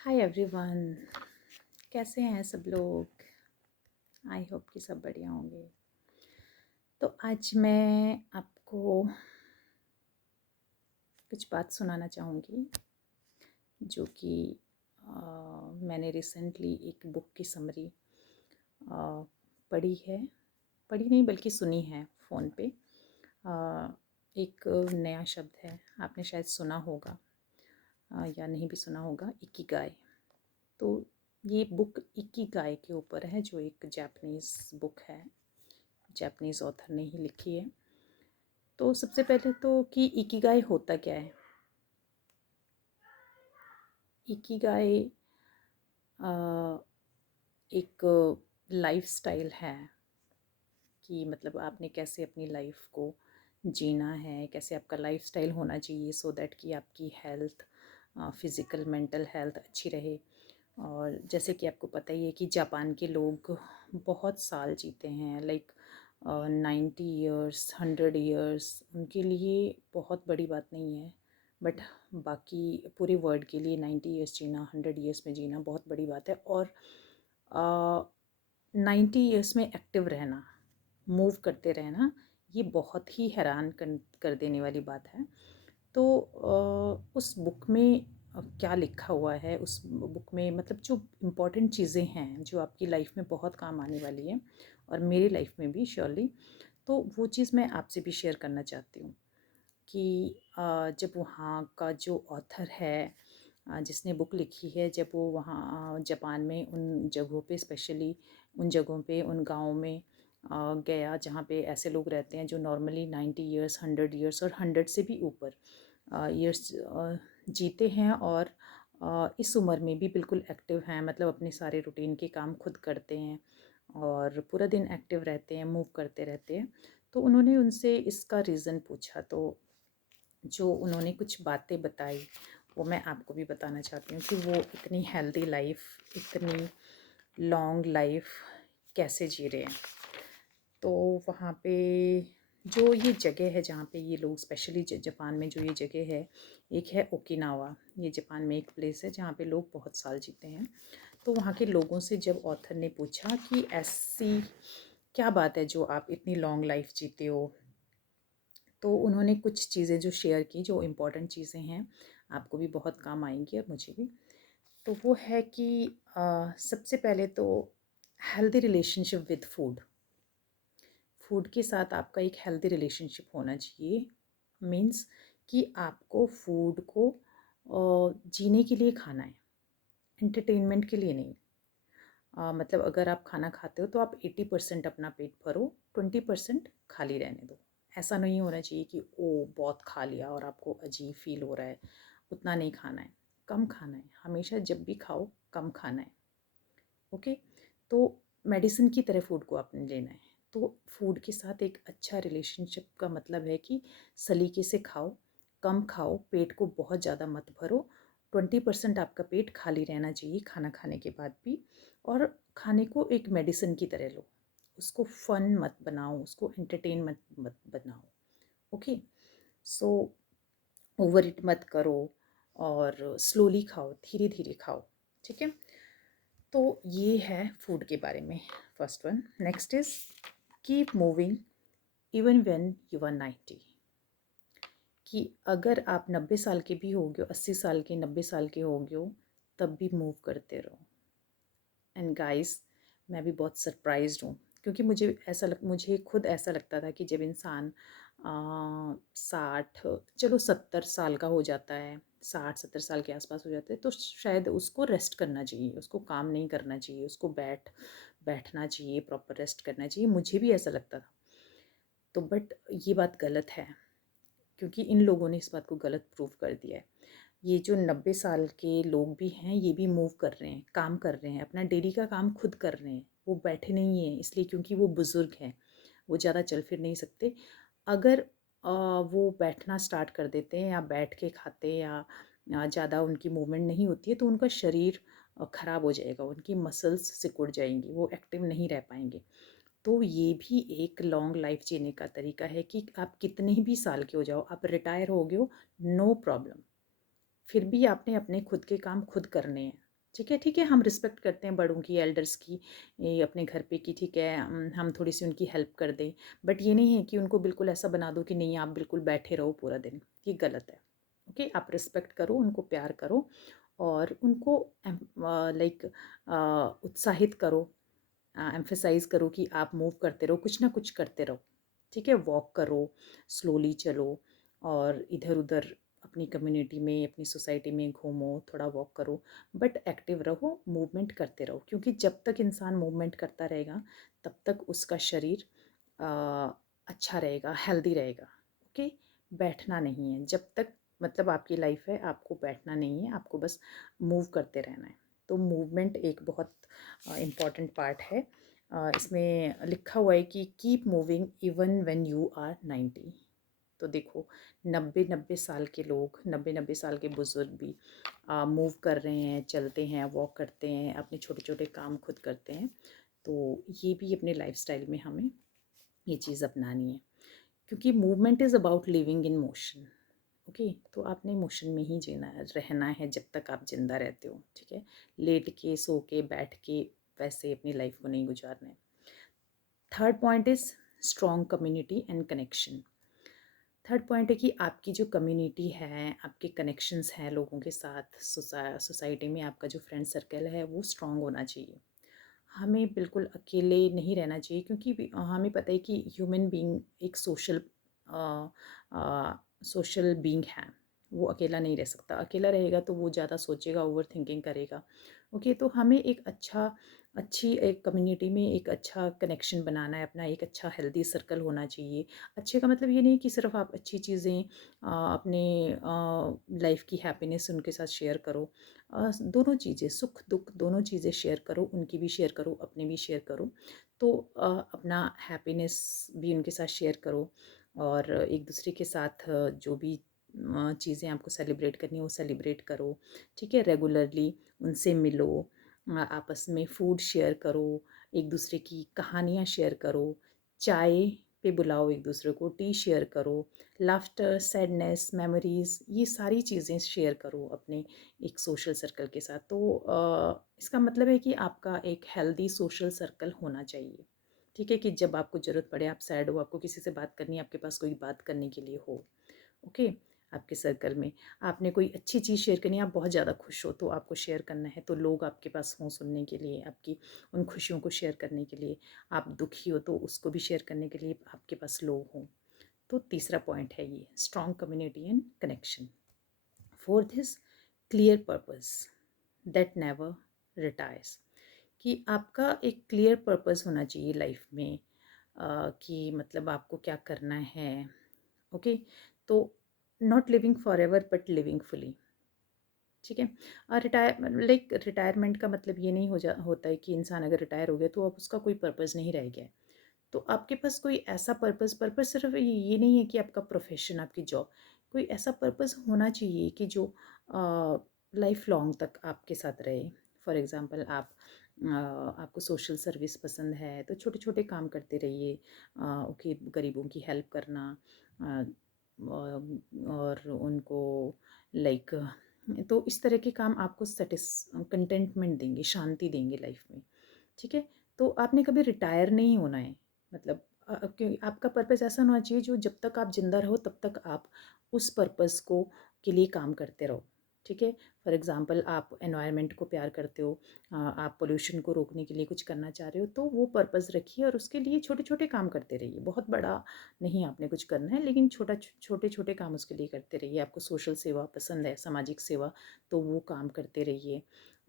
Hi everyone, कैसे हैं सब लोग। आई होप कि सब बढ़िया होंगे। तो आज मैं आपको कुछ बात सुनाना चाहूँगी जो कि मैंने रिसेंटली एक बुक की समरी पढ़ी है। पढ़ी नहीं बल्कि सुनी है फ़ोन पे। एक नया शब्द है, आपने शायद सुना होगा या नहीं भी सुना होगा, इकिगाई। तो ये बुक इकिगाई के ऊपर है, जो एक जापानीज़ बुक है, जापानीज़ ऑथर ने ही लिखी है। तो सबसे पहले तो कि इकिगाई होता क्या है। इकिगाई एक लाइफस्टाइल है कि मतलब आपने कैसे अपनी लाइफ को जीना है, कैसे आपका लाइफस्टाइल होना चाहिए सो दैट कि आपकी हेल्थ, फिज़िकल मेंटल हेल्थ अच्छी रहे। और जैसे कि आपको पता ही है कि जापान के लोग बहुत साल जीते हैं, लाइक 90 ईयर्स, 100 ईयर्स उनके लिए बहुत बड़ी बात नहीं है। बट बाकी पूरे वर्ल्ड के लिए 90 ईयर्स जीना, 100 ईयर्स में जीना बहुत बड़ी बात है। और 90 ईयर्स में एक्टिव रहना, मूव करते रहना, ये बहुत ही हैरान कर देने वाली बात है। तो उस बुक में क्या लिखा हुआ है, उस बुक में मतलब जो इम्पोर्टेंट चीज़ें हैं जो आपकी लाइफ में बहुत काम आने वाली है और मेरी लाइफ में भी श्योरली, तो वो चीज़ मैं आपसे भी शेयर करना चाहती हूँ कि जब वहाँ का जो ऑथर है, जिसने बुक लिखी है, जब वो वहाँ जापान में उन जगहों पे, स्पेशली उन जगहों पे, उन गाँव में गया जहाँ पे ऐसे लोग रहते हैं जो नॉर्मली 90 ईयर्स, 100 ईयर्स और 100 से भी ऊपर ईयर्स जीते हैं और इस उम्र में भी बिल्कुल एक्टिव हैं, मतलब अपने सारे रूटीन के काम खुद करते हैं और पूरा दिन एक्टिव रहते हैं, मूव करते रहते हैं। तो उन्होंने उनसे इसका रीज़न पूछा, तो जो उन्होंने कुछ बातें बताई वो मैं आपको भी बताना चाहती हूँ कि वो इतनी हेल्दी लाइफ, इतनी लॉन्ग लाइफ कैसे जी रहे हैं। तो वहाँ पे जो ये जगह है जहाँ पे ये लोग, स्पेशली जापान में जो ये जगह है, एक है ओकिनावा। ये जापान में एक प्लेस है जहाँ पे लोग बहुत साल जीते हैं। तो वहाँ के लोगों से जब ऑथर ने पूछा कि ऐसी क्या बात है जो आप इतनी लॉन्ग लाइफ जीते हो, तो उन्होंने कुछ चीज़ें जो शेयर की, जो इम्पोर्टेंट चीज़ें हैं, आपको भी बहुत काम आएंगी और मुझे भी। तो वो है कि सबसे पहले तो healthy relationship with food. Food के साथ आपका एक हेल्दी रिलेशनशिप होना चाहिए। मीन्स कि आपको फूड को जीने के लिए खाना है, एंटरटेनमेंट के लिए नहीं। मतलब अगर आप खाना खाते हो तो आप 80% अपना पेट भरो, 20% खाली रहने दो। ऐसा नहीं होना चाहिए कि ओ बहुत खा लिया और आपको अजीब फील हो रहा है। उतना नहीं खाना है, कम खाना है। हमेशा जब भी खाओ कम खाना है। ओके। तो मेडिसिन की तरह फूड को आपने लेना है। तो फूड के साथ एक अच्छा रिलेशनशिप का मतलब है कि सलीके से खाओ, कम खाओ, पेट को बहुत ज़्यादा मत भरो। 20% आपका पेट खाली रहना चाहिए खाना खाने के बाद भी। और खाने को एक मेडिसिन की तरह लो, उसको फ़न मत बनाओ, उसको एंटरटेन मत बनाओ। ओके। सो ओवर इट मत करो और स्लोली खाओ, धीरे धीरे खाओ। ठीक है। तो ये है फूड के बारे में, first one. Next is keep moving even when you are 90। कि अगर आप 90 साल के भी हो गए, 80 साल के, 90 साल के हो गए हो, तब भी मूव करते रहो। एंड गाइस, मैं भी बहुत सरप्राइज्ड हूँ क्योंकि मुझे खुद ऐसा लगता था कि जब इंसान 60, चलो 70 साल का हो जाता है, 60-70 साल के आसपास हो जाता है, तो शायद उसको रेस्ट करना चाहिए, उसको काम नहीं करना चाहिए, उसको बैठना चाहिए, प्रॉपर रेस्ट करना चाहिए। मुझे भी ऐसा लगता था। तो बट ये बात गलत है क्योंकि इन लोगों ने इस बात को गलत प्रूव कर दिया है। ये जो 90 साल के लोग भी हैं, ये भी मूव कर रहे हैं, काम कर रहे हैं, अपना डेली का काम खुद कर रहे हैं। वो बैठे नहीं हैं इसलिए क्योंकि वो बुज़ुर्ग हैं, वो ज़्यादा चल फिर नहीं सकते। अगर वो बैठना स्टार्ट कर देते हैं या बैठ के खाते हैं या ज़्यादा उनकी मूवमेंट नहीं होती है, तो उनका शरीर ख़राब हो जाएगा, उनकी मसल्स सिकुड़ जाएंगी, वो एक्टिव नहीं रह पाएंगे। तो ये भी एक लॉन्ग लाइफ जीने का तरीका है कि आप कितने भी साल के हो जाओ, आप रिटायर हो गए हो, नो प्रॉब्लम, फिर भी आपने अपने खुद के काम खुद करने हैं। ठीक है, हम रिस्पेक्ट करते हैं बड़ों की, एल्डर्स की, ये अपने घर पे कि ठीक है, हम थोड़ी सी उनकी हेल्प कर दें। बट ये नहीं है कि उनको बिल्कुल ऐसा बना दो कि नहीं आप बिल्कुल बैठे रहो पूरा दिन, ये गलत है। ओके, आप रिस्पेक्ट करो, उनको प्यार करो और उनको लाइक उत्साहित करो, एम्फेसाइज़ करो कि आप मूव करते रहो, कुछ ना कुछ करते रहो। ठीक है, वॉक करो, स्लोली चलो और इधर-उधर अपनी कम्युनिटी में, अपनी सोसाइटी में घूमो, थोड़ा वॉक करो, बट एक्टिव रहो, मूवमेंट करते रहो, क्योंकि जब तक इंसान मूवमेंट करता रहेगा, तब तक उसका शरीर अ, अच्छा रहेगा, हेल्दी रहेगा। ओके, बैठना नहीं है जब तक, मतलब आपकी लाइफ है, आपको बैठना नहीं है, आपको बस मूव करते रहना है। तो मूवमेंट एक बहुत इम्पॉर्टेंट पार्ट है। इसमें लिखा हुआ है कि keep moving even when you are 90। तो देखो, 90-90 साल के लोग, 90-90 साल के बुज़ुर्ग भी मूव कर रहे हैं, चलते हैं, वॉक करते हैं, अपने छोटे-छोटे काम खुद करते हैं। तो ये भी अपने लाइफ़स्टाइल में हमें ये चीज़ अपनानी है, क्योंकि movement is about living in motion. Okay, तो आपने मोशन में ही जीना है, रहना है जब तक आप ज़िंदा रहते हो। ठीक है, लेट के, सो के, बैठ के वैसे अपनी लाइफ को नहीं गुजारना है। Third point is strong community and connection. Third point है कि आपकी जो कम्युनिटी है, आपके कनेक्शंस हैं लोगों के साथ, सोसाइटी में आपका जो फ्रेंड सर्कल है वो स्ट्रॉन्ग होना चाहिए। हमें बिल्कुल अकेले नहीं रहना चाहिए, क्योंकि हमें पता है कि ह्यूमन बीइंग एक सोशल बीइंग है। वो अकेला नहीं रह सकता, अकेला रहेगा तो वो ज़्यादा सोचेगा, ओवर थिंकिंग करेगा। ओके, तो हमें एक अच्छी एक कम्युनिटी में एक अच्छा कनेक्शन बनाना है, अपना एक अच्छा हेल्दी सर्कल होना चाहिए। अच्छे का मतलब ये नहीं कि सिर्फ आप अच्छी चीज़ें अपने लाइफ की हैप्पीनेस उनके साथ शेयर करो। दोनों चीज़ें, सुख दुख दोनों चीज़ें शेयर करो, उनकी भी शेयर करो, अपनी भी शेयर करो। तो अपना हैप्पीनेस भी उनके साथ शेयर करो और एक दूसरे के साथ जो भी चीज़ें आपको सेलिब्रेट करनी है वो सेलिब्रेट करो। ठीक है, रेगुलरली उनसे मिलो, आपस में फूड शेयर करो, एक दूसरे की कहानियाँ शेयर करो, चाय पे बुलाओ एक दूसरे को, टी शेयर करो, लाफ्टर, सैडनेस, मेमोरीज़, ये सारी चीज़ें शेयर करो अपने एक सोशल सर्कल के साथ। तो इसका मतलब है कि आपका एक हेल्दी सोशल सर्कल होना चाहिए। ठीक है, कि जब आपको ज़रूरत पड़े, आप सैड हो, आपको किसी से बात करनी है, आपके पास कोई बात करने के लिए हो। ओके, आपके सर्कल में आपने कोई अच्छी चीज़ शेयर करनी है, आप बहुत ज़्यादा खुश हो तो आपको शेयर करना है, तो लोग आपके पास हों सुनने के लिए, आपकी उन खुशियों को शेयर करने के लिए। आप दुखी हो तो उसको भी शेयर करने के लिए आपके पास लोग हों। तो तीसरा पॉइंट है ये, strong community and connection. Fourth is clear purpose that never retires. कि आपका एक क्लियर पर्पस होना चाहिए लाइफ में, कि मतलब आपको क्या करना है। ओके, तो not living for ever but living fully. ठीक है, रिटायरमेंट का मतलब ये नहीं होता है कि इंसान अगर रिटायर हो गया तो अब उसका कोई पर्पस नहीं रह गया है। तो आपके पास कोई ऐसा पर्पस सिर्फ ये नहीं है कि आपका प्रोफेशन, आपकी जॉब, कोई ऐसा पर्पस होना चाहिए कि जो लाइफ लॉन्ग तक आपके साथ रहे। फॉर एग्ज़ाम्पल, आपको सोशल सर्विस पसंद है तो छोटे छोटे काम करते रहिए। ओके, गरीबों की हेल्प करना, अ, और उनको लाइक, तो इस तरह के काम आपको कंटेंटमेंट देंगे, शांति देंगे लाइफ में। ठीक है, तो आपने कभी रिटायर नहीं होना है, मतलब क्योंकि आपका पर्पस ऐसा होना चाहिए जो जब तक आप जिंदा रहो तब तक आप उस पर्पस को के लिए काम करते रहो। ठीक है, फॉर एग्ज़ाम्पल, आप एनवायरनमेंट को प्यार करते हो, आप पोल्यूशन को रोकने के लिए कुछ करना चाह रहे हो, तो वो पर्पस रखिए और उसके लिए छोटे छोटे काम करते रहिए। बहुत बड़ा नहीं आपने कुछ करना है, लेकिन छोटे छोटे काम उसके लिए करते रहिए। आपको सोशल सेवा पसंद है, सामाजिक सेवा, तो वो काम करते रहिए।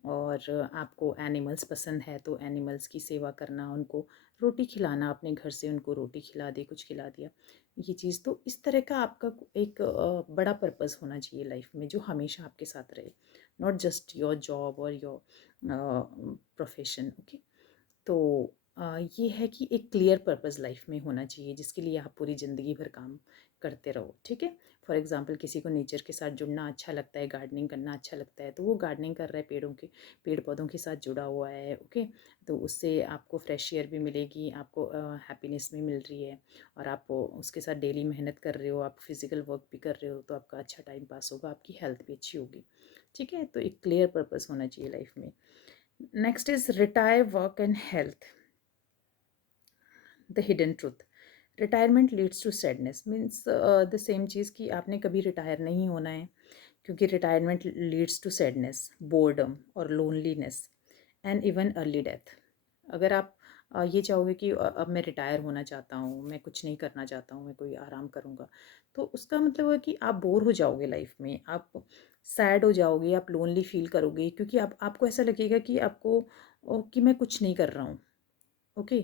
और आपको एनिमल्स पसंद है तो एनिमल्स की सेवा करना, उनको रोटी खिलाना, अपने घर से उनको रोटी खिला दी, कुछ खिला दिया, ये चीज़। तो इस तरह का आपका एक बड़ा पर्पस होना चाहिए लाइफ में जो हमेशा आपके साथ रहे, नॉट जस्ट योर जॉब और योर प्रोफेशन। ओके, तो ये है कि एक क्लियर पर्पस लाइफ में होना चाहिए जिसके लिए आप पूरी ज़िंदगी भर काम करते रहो। ठीक है, फॉर एग्ज़ाम्पल, किसी को नेचर के साथ जुड़ना अच्छा लगता है, गार्डनिंग करना अच्छा लगता है, तो वो गार्डनिंग कर रहा है, पेड़ पौधों के साथ जुड़ा हुआ है। ओके, तो उससे आपको फ्रेश एयर भी मिलेगी, आपको हैप्पीनेस भी मिल रही है, और आप उसके साथ डेली मेहनत कर रहे हो, आप फिज़िकल वर्क भी कर रहे हो, तो आपका अच्छा टाइम पास होगा, आपकी हेल्थ भी अच्छी होगी। ठीक है, तो एक क्लियर पर्पस होना चाहिए लाइफ में। Next is retire work and health, the hidden truth. Retirement leads to sadness means the same चीज़ कि आपने कभी रिटायर नहीं होना है, क्योंकि retirement leads to sadness, boredom और loneliness and even early death. अगर आप ये चाहोगे कि अब मैं रिटायर होना चाहता हूँ, मैं कुछ नहीं करना चाहता हूँ, मैं कोई आराम करूँगा, तो उसका मतलब है कि आप बोर हो जाओगे लाइफ में, आप सैड हो जाओगे, आप लोनली फील करोगे, क्योंकि आप आपको ऐसा लगेगा कि आपको कि मैं कुछ नहीं कर रहा हूँ। ओके,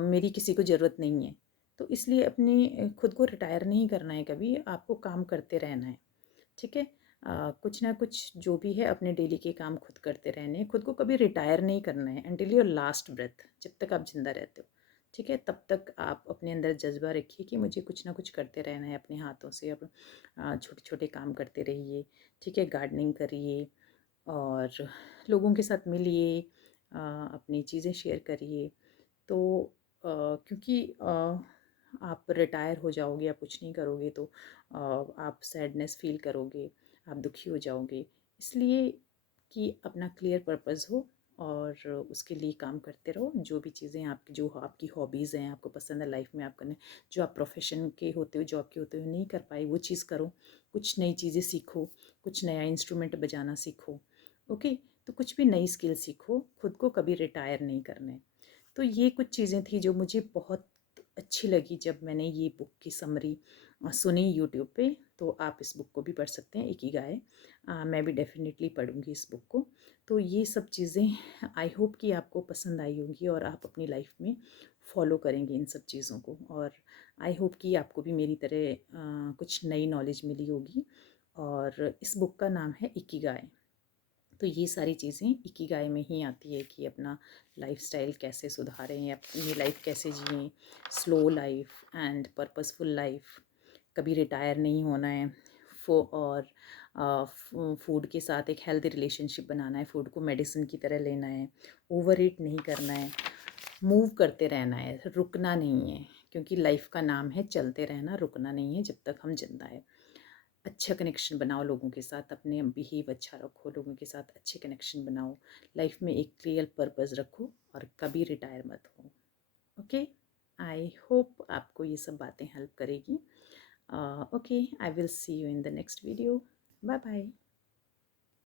मेरी किसी को ज़रूरत नहीं है। तो इसलिए अपने खुद को रिटायर नहीं करना है कभी, आपको काम करते रहना है। ठीक है, कुछ ना कुछ जो भी है अपने डेली के काम खुद करते रहने हैं, खुद को कभी रिटायर नहीं करना है अंटिल योर लास्ट ब्रेथ, जब तक आप जिंदा रहते हो। ठीक है, तब तक आप अपने अंदर जज्बा रखिए कि मुझे कुछ ना कुछ करते रहना है अपने हाथों से। अब छोटे छोटे काम करते रहिए, ठीक है, गार्डनिंग करिए और लोगों के साथ मिलिए, अपनी चीज़ें शेयर करिए। तो क्योंकि आप रिटायर हो जाओगे, आप कुछ नहीं करोगे तो आप सैडनेस फील करोगे, आप दुखी हो जाओगे। इसलिए कि अपना क्लियर पर्पस हो और उसके लिए काम करते रहो। जो भी चीज़ें आपकी, जो आपकी हॉबीज़ हैं, आपको पसंद है लाइफ में आप करने, जो आप प्रोफेशन के होते हो, जॉब के होते हुए नहीं कर पाए, वो चीज़ करो। कुछ नई चीज़ें सीखो, कुछ नया इंस्ट्रूमेंट बजाना सीखो। ओके, तो कुछ भी नई स्किल सीखो, खुद को कभी रिटायर नहीं करना है। तो ये कुछ चीज़ें थी जो मुझे बहुत अच्छी लगी जब मैंने ये बुक की समरी सुनी यूट्यूब पे। तो आप इस बुक को भी पढ़ सकते हैं, इकिगाई। मैं भी डेफिनेटली पढ़ूँगी इस बुक को। तो ये सब चीज़ें आई होप कि आपको पसंद आई होंगी और आप अपनी लाइफ में फॉलो करेंगे इन सब चीज़ों को। और आई होप कि आपको भी मेरी तरह कुछ नई नॉलेज मिली होगी। और इस बुक का नाम है इकिगाई। तो ये सारी चीज़ें इकिगाई में ही आती है कि अपना लाइफस्टाइल कैसे सुधारें, अपनी लाइफ कैसे जिएं, slow life and purposeful life. कभी रिटायर नहीं होना है। और फूड के साथ एक हेल्दी रिलेशनशिप बनाना है, फूड को मेडिसिन की तरह लेना है, ओवर ईट नहीं करना है, मूव करते रहना है, रुकना नहीं है, क्योंकि लाइफ का नाम है चलते रहना, रुकना नहीं है जब तक हम जिंदा है। अच्छा कनेक्शन बनाओ लोगों के साथ, अपने बिहेव अच्छा रखो, लोगों के साथ अच्छे कनेक्शन बनाओ, लाइफ में एक क्लियर पर्पस रखो और कभी रिटायर मत हो। ओके, आई होप आपको ये सब बातें हेल्प करेगी। Okay, I will see you in the next video. Bye bye.